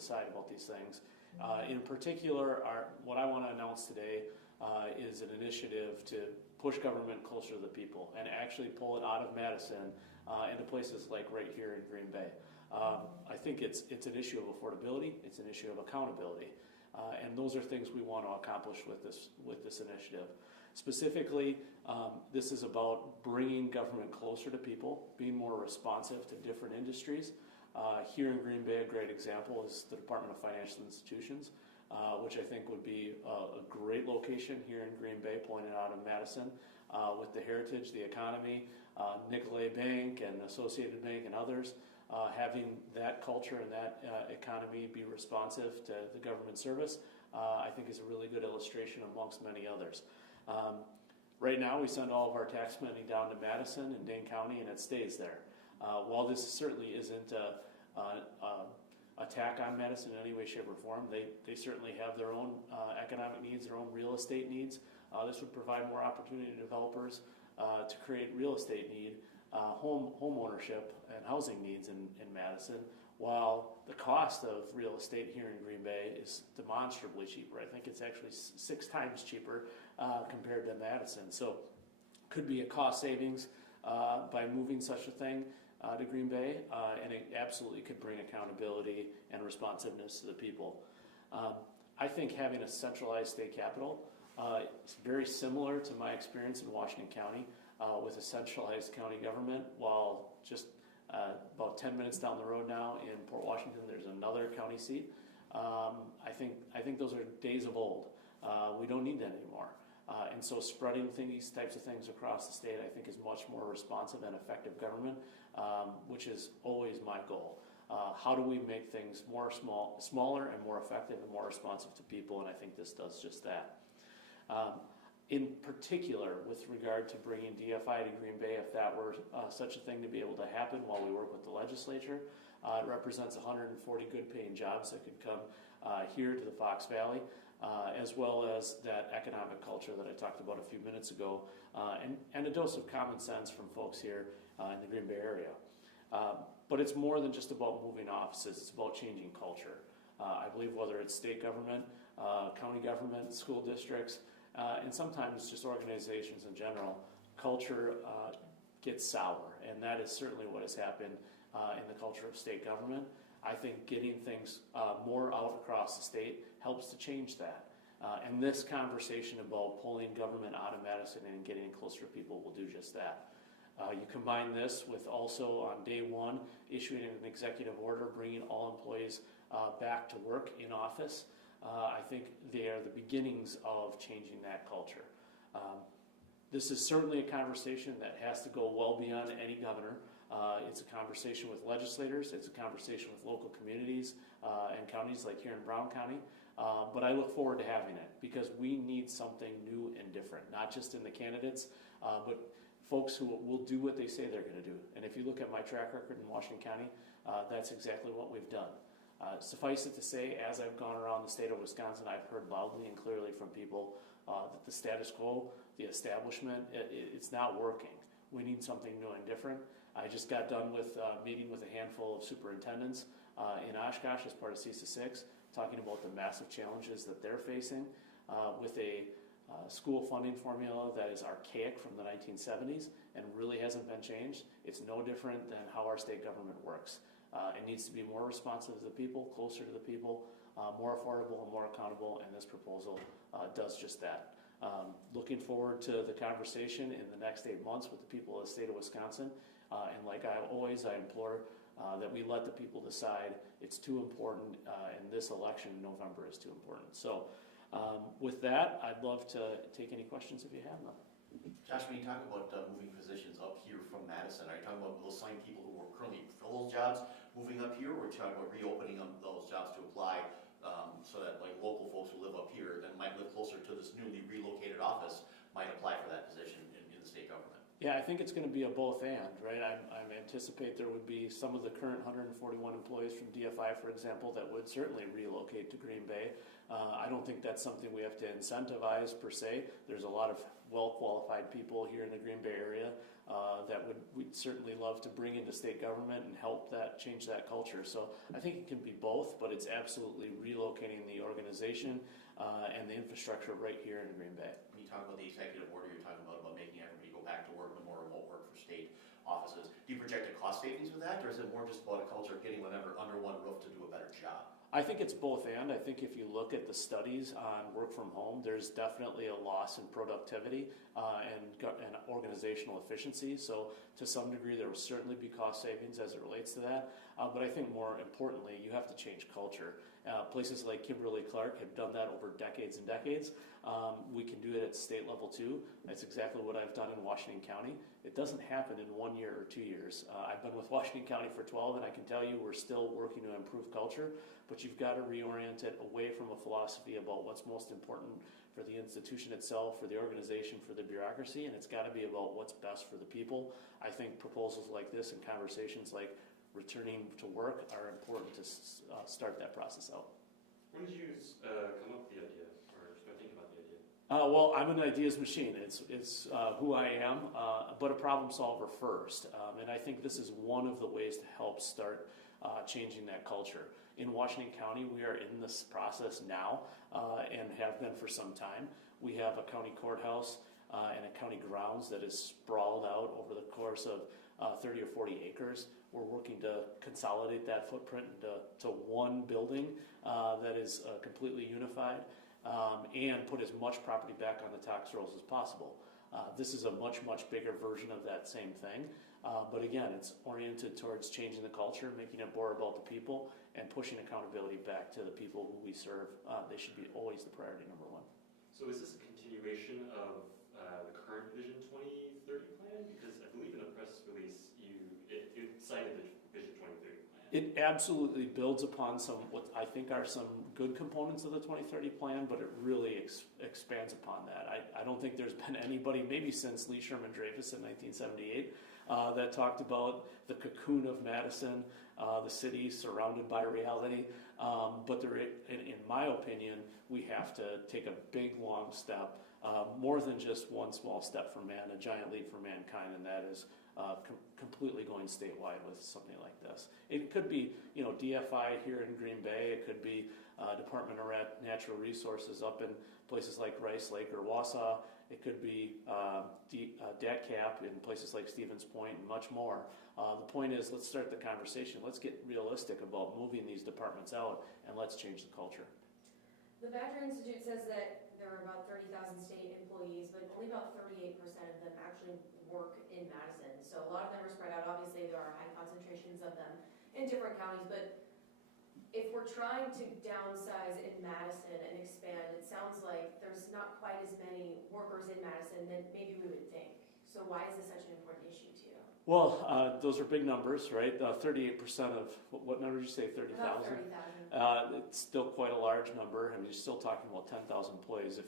decide about these things. In particular, what I want to announce today is an initiative to push government closer to the people and actually pull it out of Madison into places like right here in Green Bay. I think it's an issue of affordability, it's an issue of accountability, and those are things we want to accomplish with this initiative. Specifically, this is about bringing government closer to people, being more responsive to different industries. Here in Green Bay, a great example is the Department of Financial Institutions, which I think would be a great location here in Green Bay, pointed out in Madison, with the heritage, the economy, Nicolet Bank and Associated Bank and others. Having that culture and that economy be responsive to the government service, I think is a really good illustration amongst many others. Right now, we send all of our tax money down to Madison and Dane County, and it stays there. While this certainly isn't an attack on Madison in any way, shape, or form, they certainly have their own economic needs, their own real estate needs. This would provide more opportunity to developers to create real estate need, home ownership and housing needs in Madison, while the cost of real estate here in Green Bay is demonstrably cheaper. I think it's actually 6 times cheaper compared to Madison. So could be a cost savings by moving such a thing to Green Bay, and it absolutely could bring accountability and responsiveness to the people. I think having a centralized state capital is very similar to my experience in Washington County with a centralized county government, while just about 10 minutes down the road now in Port Washington there's another county seat. I think those are days of old. We don't need that anymore. And so spreading these types of things across the state, I think, is much more responsive and effective government, which is always my goal. How do we make things smaller and more effective and more responsive to people? And I think this does just that. In particular, with regard to bringing DFI to Green Bay, if that were such a thing to be able to happen while we work with the legislature, it represents 140 good-paying jobs that could come here to the Fox Valley, as well as that economic culture that I talked about a few minutes ago, and a dose of common sense from folks here in the Green Bay area. But it's more than just about moving offices, it's about changing culture. I believe whether it's state government, county government, school districts, and sometimes just organizations in general, culture gets sour, and that is certainly what has happened in the culture of state government. I think getting things more out across the state helps to change that. And this conversation about pulling government out of Madison and getting it closer to people will do just that. You combine this with also on day one issuing an executive order bringing all employees back to work in office. I think they are the beginnings of changing that culture. This is certainly a conversation that has to go well beyond any governor. It's a conversation with legislators, it's a conversation with local communities and counties like here in Brown County. But I look forward to having it because we need something new and different, not just in the candidates, but folks who will do what they say they're going to do. And if you look at my track record in Washington County, that's exactly what we've done. Suffice it to say, as I've gone around the state of Wisconsin, I've heard loudly and clearly from people that the status quo, the establishment, it's not working. We need something new and different. I just got done with meeting with a handful of superintendents in Oshkosh as part of CISA 6, talking about the massive challenges that they're facing with a school funding formula that is archaic from the 1970s and really hasn't been changed. It's no different than how our state government works. It needs to be more responsive to the people, closer to the people, more affordable and more accountable, and this proposal does just that. Looking forward to the conversation in the next 8 months with the people of the state of Wisconsin, and like I implore that we let the people decide. It's too important, and this election in November is too important. So with that, I'd love to take any questions if you have them. Josh, when you talk about moving positions up here from Madison, are you talking about we'll assign people who are currently fill those jobs moving up here, or are you talking about reopening those jobs to apply so that like local folks who live up here that might live closer to this newly relocated office might apply for that position in the state government? Yeah, I think it's going to be a both and, right? I anticipate there would be some of the current 141 employees from DFI, for example, that would certainly relocate to Green Bay. I don't think that's something we have to incentivize per se. There's a lot of well-qualified people here in the Green Bay area that we'd certainly love to bring into state government and help that change that culture. So I think it can be both, but it's absolutely relocating the organization and the infrastructure right here in Green Bay. When you talk about the executive order, you're talking about making everybody go back to work and more remote work for state offices. Do you project a cost savings with that, or is it more just about a culture of getting whatever under one roof to do a better job? I think it's both and. I think if you look at the studies on work from home, there's definitely a loss in productivity and organizational efficiency. So to some degree, there will certainly be cost savings as it relates to that. But I think more importantly, you have to change culture. Places like Kimberly-Clark have done that over decades and decades. We can do it at state level too. That's exactly what I've done in Washington County. It doesn't happen in 1 year or 2 years. I've been with Washington County for 12, and I can tell you we're still working to improve culture, but you've got to reorient it away from a philosophy about what's most important for the institution itself, for the organization, for the bureaucracy, and it's got to be about what's best for the people. I think proposals like this and conversations like returning to work are important to start that process out. When did you come up with the idea, or start thinking about the idea? Well, I'm an ideas machine. It's who I am, but a problem solver first. And I think this is one of the ways to help start changing that culture. In Washington County, we are in this process now and have been for some time. We have a county courthouse and a county grounds that is sprawled out over the course of 30 or 40 acres. We're working to consolidate that footprint to one building that is completely unified and put as much property back on the tax rolls as possible. This is a much, much bigger version of that same thing. But again, it's oriented towards changing the culture, making it more about the people, and pushing accountability back to the people who we serve. They should be always the priority number one. So is this a continuation of the current Vision 2030 plan? Because I believe in a press release it cited the Vision 2030 plan. It absolutely builds upon what I think are some good components of the 2030 plan, but it really expands upon that. I don't think there's been anybody, maybe since Lee Sherman Dreyfus in 1978, that talked about the cocoon of Madison, the city surrounded by reality. But in my opinion, we have to take a big, long step, more than just one small step for man, a giant leap for mankind, and that is completely going statewide with something like this. It could be, DFI here in Green Bay. It could be Department of Natural Resources up in places like Rice Lake or Wausau. It could be DATCAP in places like Stevens Point and much more. The point is, let's start the conversation. Let's get realistic about moving these departments out, and let's change the culture. The Badger Institute says that there are about 30,000 state employees, but only about 38% of them actually work in Madison. So a lot of them are spread out. Obviously, there are high concentrations of them in different counties, but if we're trying to downsize in Madison and expand, it sounds like there's not quite as many workers in Madison than maybe we would think. So why is this such an important issue to you? Well, those are big numbers, right? 38% of, what number did you say, 30,000? About 30,000. It's still quite a large number. I mean, you're still talking about 10,000 employees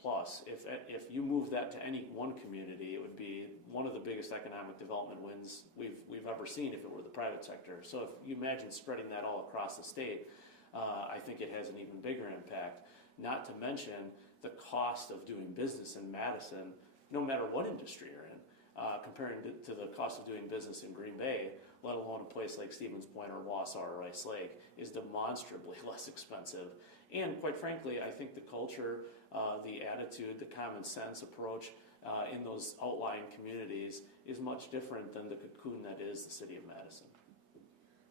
plus. If you move that to any one community, it would be one of the biggest economic development wins we've ever seen if it were the private sector. So if you imagine spreading that all across the state, I think it has an even bigger impact. Not to mention the cost of doing business in Madison, no matter what industry you're in, comparing to the cost of doing business in Green Bay, let alone a place like Stevens Point or Wausau or Rice Lake, is demonstrably less expensive. And quite frankly, I think the culture, the attitude, the common sense approach in those outlying communities is much different than the cocoon that is the city of Madison.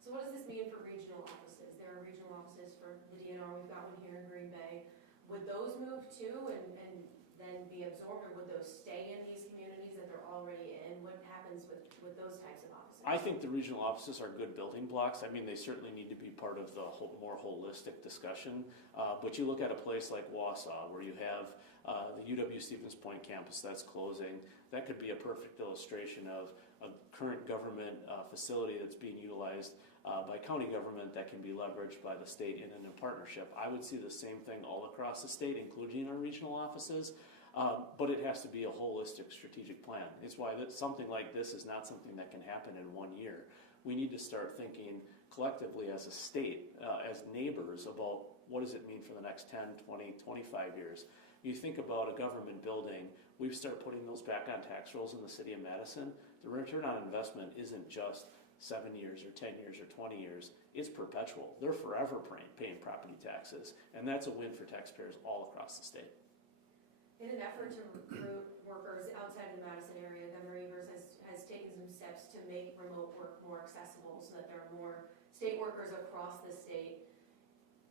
So what does this mean for regional offices? There are regional offices for the DNR. We've got one here in Green Bay. Would those move too and then be absorbed, or would those stay in these communities that they're already in? What happens with those types of offices? I think the regional offices are good building blocks. I mean, they certainly need to be part of the more holistic discussion. But you look at a place like Wausau, where you have the UW Stevens Point campus that's closing. That could be a perfect illustration of a current government facility that's being utilized by county government that can be leveraged by the state in a partnership. I would see the same thing all across the state, including our regional offices. But it has to be a holistic strategic plan. It's why something like this is not something that can happen in 1 year. We need to start thinking collectively as a state, as neighbors, about what does it mean for the next 10, 20, 25 years. You think about a government building, we start putting those back on tax rolls in the city of Madison. The return on investment isn't just 7 years or 10 years or 20 years, it's perpetual. They're forever paying property taxes, and that's a win for taxpayers all across the state. In an effort to recruit workers outside of the Madison area, Governor Evers has taken some steps to make remote work more accessible so that there are more state workers across the state.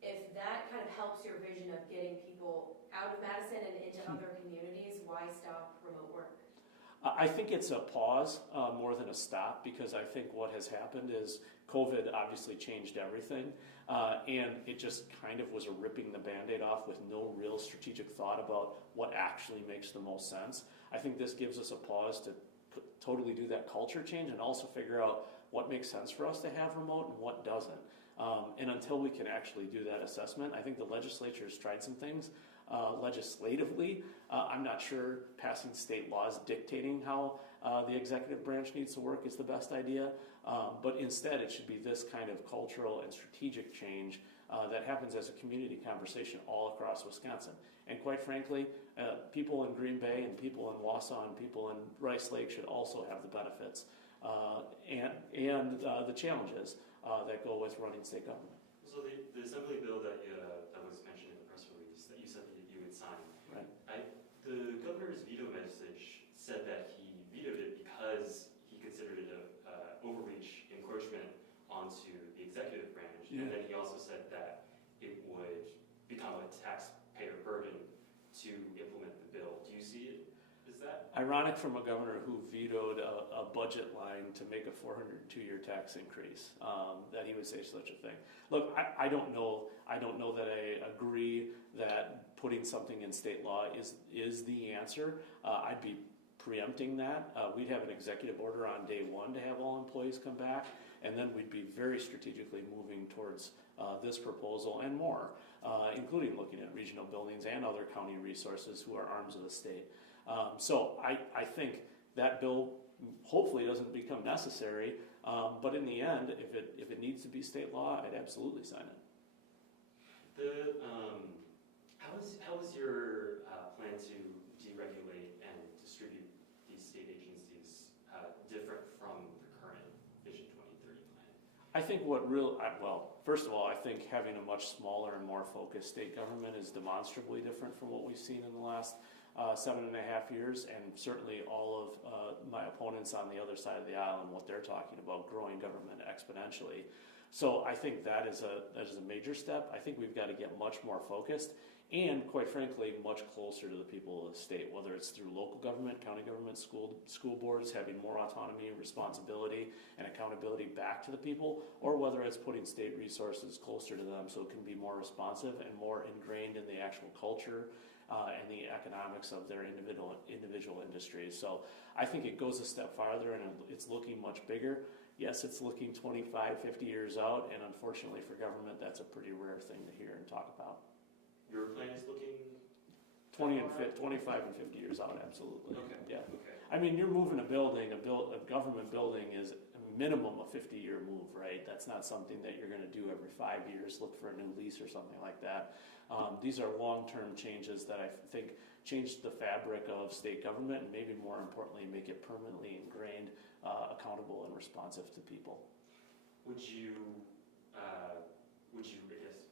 If that kind of helps your vision of getting people out of Madison and into other communities, why stop remote work? I think it's a pause more than a stop, because I think what has happened is COVID obviously changed everything, and it just kind of was a ripping the Band-Aid off with no real strategic thought about what actually makes the most sense. I think this gives us a pause to totally do that culture change and also figure out what makes sense for us to have remote and what doesn't. And until we can actually do that assessment, I think the legislature has tried some things legislatively. I'm not sure passing state laws dictating how the executive branch needs to work is the best idea, but instead it should be this kind of cultural and strategic change that happens as a community conversation all across Wisconsin. And quite frankly, people in Green Bay and people in Wausau and people in Rice Lake should also have the benefits and the challenges that go with running state government. So the assembly bill that was mentioned in the press release that you said that you would sign, right? The governor's veto message said that he vetoed it because he considered it a overreach encroachment onto the executive branch, and then he also said that it would become a taxpayer burden to implement the bill. Do you see it as that? Ironic from a governor who vetoed a budget line to make a 402-year tax increase, that he would say such a thing. Look, I don't know that I agree that putting something in state law is the answer. I'd be preempting that. We'd have an executive order on day one to have all employees come back, and then we'd be very strategically moving towards this proposal and more, including looking at regional buildings and other county resources who are arms of the state. So I think that bill hopefully doesn't become necessary, but in the end, if it needs to be state law, I'd absolutely sign it. How is your plan to deregulate and distribute these state agencies different from the current Vision 2030 plan? I think first of all, I think having a much smaller and more focused state government is demonstrably different from what we've seen in the last 7.5 years, and certainly all of my opponents on the other side of the aisle and what they're talking about, growing government exponentially. So I think that is a major step. I think we've got to get much more focused and, quite frankly, much closer to the people of the state, whether it's through local government, county government, school boards having more autonomy, responsibility, and accountability back to the people, or whether it's putting state resources closer to them so it can be more responsive and more ingrained in the actual culture and the economics of their individual industries. So I think it goes a step farther, and it's looking much bigger. Yes, it's looking 25, 50 years out, and unfortunately for government, that's a pretty rare thing to hear and talk about. Your plan is looking 25 and 50 years out, absolutely. Okay. Yeah. Okay. I mean, you're moving a government building is a minimum a 50-year move, right? That's not something that you're going to do every 5 years, look for a new lease or something like that. These are long-term changes that I think change the fabric of state government, and maybe more importantly, make it permanently ingrained, accountable, and responsive to people. Would you, I guess,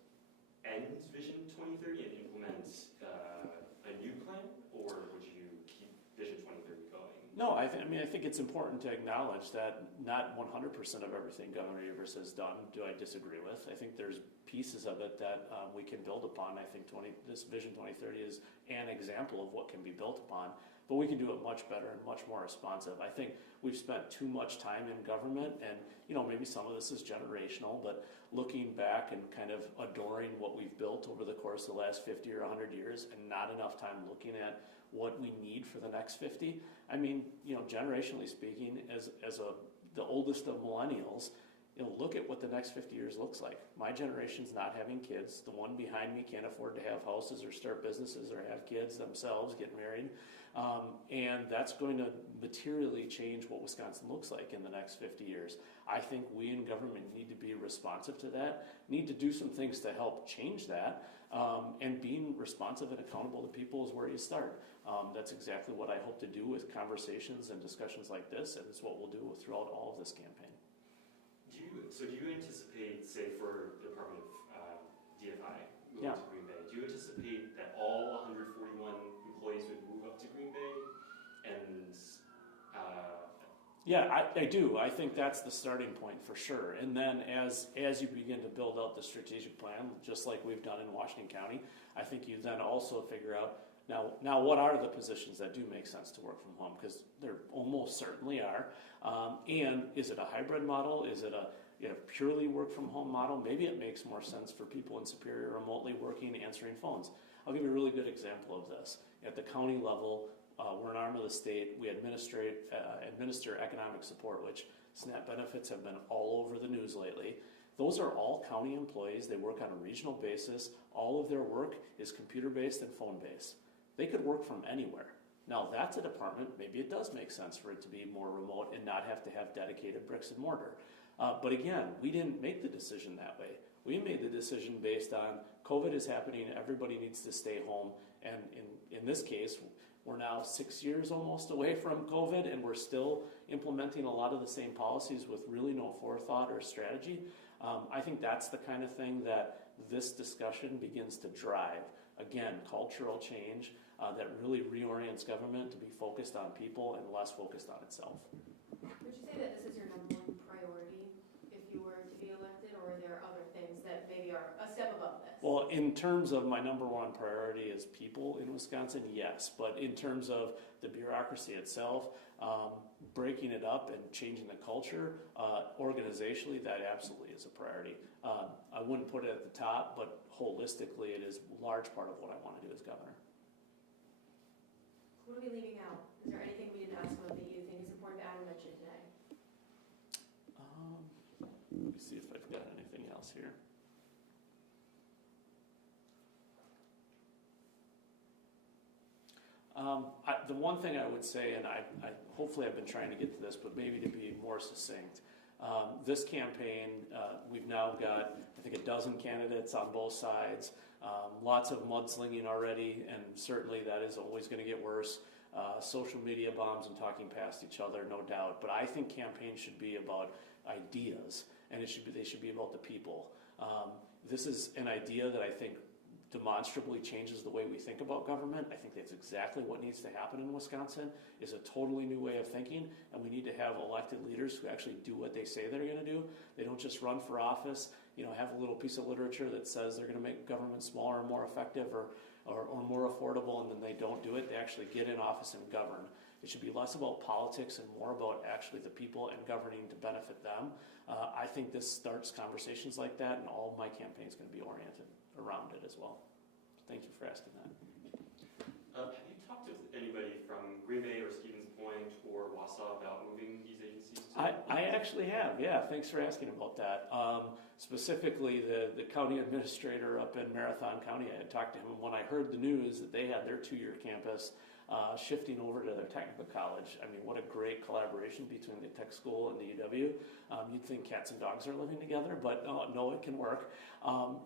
end Vision 2030 and implement a new plan, or would you keep Vision 2030 going? No, I think it's important to acknowledge that not 100% of everything Governor Evers has done do I disagree with. I think there's pieces of it that we can build upon. I think this Vision 2030 is an example of what can be built upon, but we can do it much better and much more responsive. I think we've spent too much time in government, and maybe some of this is generational, but looking back and kind of adoring what we've built over the course of the last 50 or 100 years, and not enough time looking at what we need for the next 50. I mean, generationally speaking, as the oldest of millennials, look at what the next 50 years looks like. My generation's not having kids. The one behind me can't afford to have houses or start businesses or have kids themselves, get married. And that's going to materially change what Wisconsin looks like in the next 50 years. I think we in government need to be responsive to that, need to do some things to help change that, and being responsive and accountable to people is where you start. That's exactly what I hope to do with conversations and discussions like this, and it's what we'll do throughout all of this campaign. Do you anticipate, say for the Department of DFI moving to Green Bay, do you anticipate that all 141 employees would move up to Green Bay? And yeah, I do. I think that's the starting point for sure. And then as you begin to build out the strategic plan, just like we've done in Washington County, I think you then also figure out now what are the positions that do make sense to work from home, because there almost certainly are. And is it a hybrid model? Is it a purely work from home model? Maybe it makes more sense for people in Superior remotely working, answering phones. I'll give you a really good example of this. At the county level, we're an arm of the state. We administer economic support, which SNAP benefits have been all over the news lately. Those are all county employees. They work on a regional basis. All of their work is computer-based and phone-based. They could work from anywhere. Now, that's a department, maybe it does make sense for it to be more remote and not have to have dedicated bricks and mortar. But again, we didn't make the decision that way. We made the decision based on COVID is happening, everybody needs to stay home, and in this case, we're now 6 years almost away from COVID, and we're still implementing a lot of the same policies with really no forethought or strategy. I think that's the kind of thing that this discussion begins to drive. Again, cultural change that really reorients government to be focused on people and less focused on itself. Would you say that this is your number one priority if you were to be elected, or are there other things that maybe are a step above this? Well, in terms of my number one priority is people in Wisconsin, yes. But in terms of the bureaucracy itself, breaking it up and changing the culture, organizationally, that absolutely is a priority. I wouldn't put it at the top, but holistically, it is a large part of what I want to do as governor. What are we leaving out? Is there anything we didn't ask about that you think is important to add or mention today? Let me see if I've got anything else here. The one thing I would say, and I hopefully I've been trying to get to this, but maybe to be more succinct, this campaign, we've now got, I think, 12 candidates on both sides, lots of mudslinging already, and certainly that is always going to get worse. Social media bombs and talking past each other, no doubt. But I think campaigns should be about ideas, and they should be about the people. This is an idea that I think demonstrably changes the way we think about government. I think that's exactly what needs to happen in Wisconsin, is a totally new way of thinking, and we need to have elected leaders who actually do what they say they're going to do. They don't just run for office, have a little piece of literature that says they're going to make government smaller and more effective or more affordable, and then they don't do it. They actually get in office and govern. It should be less about politics and more about actually the people and governing to benefit them. I think this starts conversations like that, and all of my campaign is going to be oriented around it as well. Thank you for asking that. Have you talked with anybody from Green Bay or Stevens Point or Wausau about moving these agencies? I actually have, yeah. Thanks for asking about that. Specifically, the county administrator up in Marathon County, I had talked to him when I heard the news that they had their 2-year campus shifting over to their technical college. I mean, what a great collaboration between the tech school and the UW. You'd think cats and dogs are living together, but no, it can work.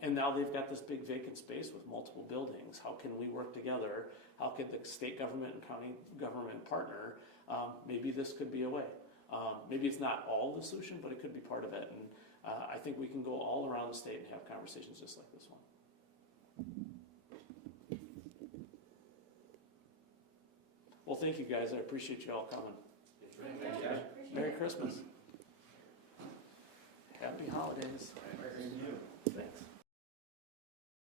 And now they've got this big vacant space with multiple buildings. How can we work together? How could the state government and county government partner? Maybe this could be a way. Maybe it's not all the solution, but it could be part of it. And I think we can go all around the state and have conversations just like this one. Well, thank you guys. I appreciate you all coming. Thank you. Merry Christmas. Happy holidays. Merry Christmas.